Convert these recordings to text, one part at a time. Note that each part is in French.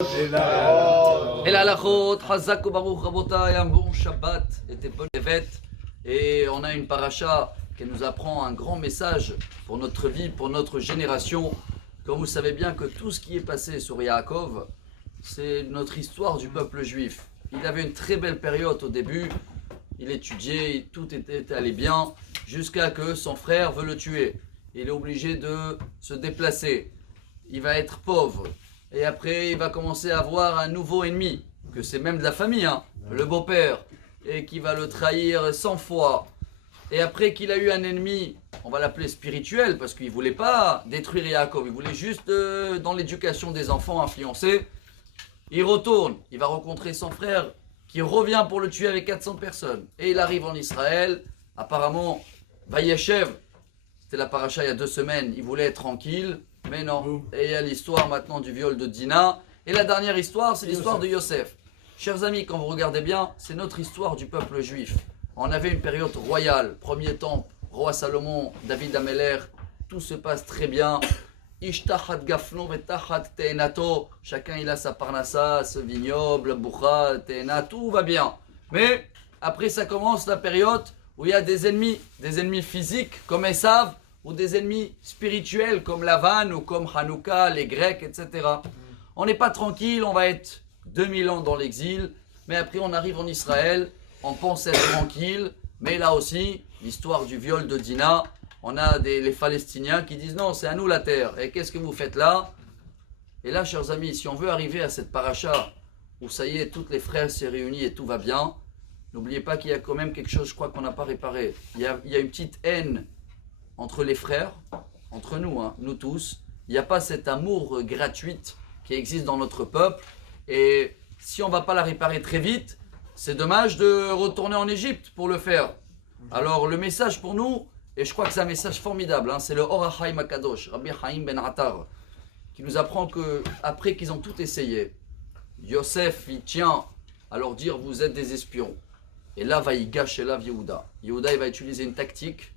Et la halachot, Chazak ou Baruch Rabotai, un bon Shabbat et des bonnes fêtes. Et on a une paracha qui nous apprend un grand message pour notre vie, pour notre génération. Comme vous savez bien que tout ce qui est passé sur Yaakov, c'est notre histoire du peuple juif. Il avait une très belle période au début, il étudiait, tout était allé bien, jusqu'à que son frère veut le tuer. Il est obligé de se déplacer, il va être pauvre. Et après, il va commencer à avoir un nouveau ennemi, que c'est même de la famille, le beau-père, et qui va le trahir 100 fois. Et après qu'il a eu un ennemi, on va l'appeler spirituel, parce qu'il ne voulait pas détruire Yaakov, il voulait juste, dans l'éducation des enfants, influencer. Il retourne, il va rencontrer son frère, qui revient pour le tuer avec 400 personnes. Et il arrive en Israël, apparemment, Vayeshev, c'était la paracha il y a 2 semaines, il voulait être tranquille, mais non. Et il y a l'histoire maintenant du viol de Dina. Et la dernière histoire, c'est l'histoire de Yosef. Chers amis, quand vous regardez bien, c'est notre histoire du peuple juif. On avait une période royale, premier temple, roi Salomon, David Ameler, tout se passe très bien. Ishtachat gafno vetachat te'enato, chacun il a sa parnassa, ce vignoble, boucha, te'ena, tout va bien. Mais après ça commence la période où il y a des ennemis physiques comme Esav, ou des ennemis spirituels comme Lavan ou comme Hanouka, les Grecs, etc. On n'est pas tranquille, on va être 2000 ans dans l'exil, mais après on arrive en Israël, on pense être tranquille, mais là aussi, l'histoire du viol de Dina, on a les Palestiniens qui disent non, c'est à nous la terre, et qu'est-ce que vous faites là? Et là, chers amis, si on veut arriver à cette paracha, où ça y est, toutes les frères s'est réunis et tout va bien, n'oubliez pas qu'il y a quand même quelque chose, je crois qu'on n'a pas réparé. Il y a une petite haine entre les frères, entre nous, nous tous. Il n'y a pas cet amour gratuit qui existe dans notre peuple. Et si on ne va pas la réparer très vite, c'est dommage de retourner en Égypte pour le faire. Alors le message pour nous, et je crois que c'est un message formidable, c'est le Or HaChaim HaKadosh, Rabbi Chaim Ben Attar, qui nous apprend qu'après qu'ils ont tout essayé, Yosef, il tient à leur dire vous êtes des espions. Et là, va y gâcher là Yehuda. Yehuda, il va utiliser une tactique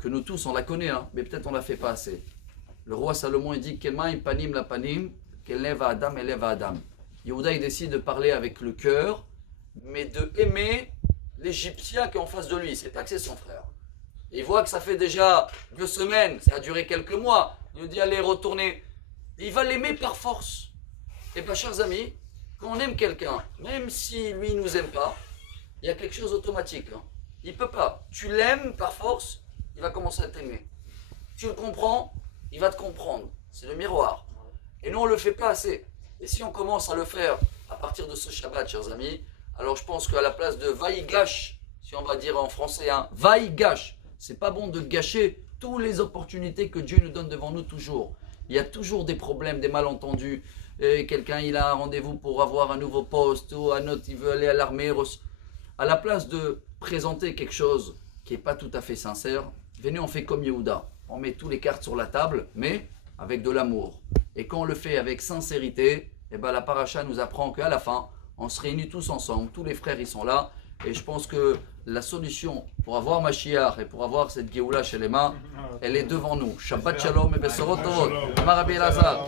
que nous tous, on la connaît, mais peut-être on ne la fait pas assez. Le roi Salomon, il dit Kemaim panim la panim, qu'eleva Adam, eleva Adam. Yehuda, il décide de parler avec le cœur, mais de aimer l'Égyptien qui est en face de lui. C'est pas que c'est son frère. Il voit que ça fait déjà 2 semaines, ça a duré quelques mois. Il nous dit allez, retournez. Il va l'aimer par force. Et bien, chers amis, quand on aime quelqu'un, même si lui ne nous aime pas, il y a quelque chose d'automatique. Il ne peut pas. Tu l'aimes par force, il va commencer à t'aimer. Tu le comprends, il va te comprendre. C'est le miroir. Et nous, on ne le fait pas assez. Et si on commence à le faire à partir de ce Shabbat, chers amis, alors je pense qu'à la place de vaïgash, si on va dire en français, vaïgash, c'est pas bon de gâcher toutes les opportunités que Dieu nous donne devant nous toujours. Il y a toujours des problèmes, des malentendus. Quelqu'un, il a un rendez-vous pour avoir un nouveau poste, ou un autre, il veut aller à l'armée. À la place de présenter quelque chose qui n'est pas tout à fait sincère, venez, on fait comme Yehuda. On met toutes les cartes sur la table, mais avec de l'amour. Et quand on le fait avec sincérité, la paracha nous apprend qu'à la fin, on se réunit tous ensemble, tous les frères ils sont là. Et je pense que la solution pour avoir Mashiach et pour avoir cette Géoula chez les mains, elle est devant nous. Shabbat Shalom et Besorot Tovot. Amar Rabbi Elazar.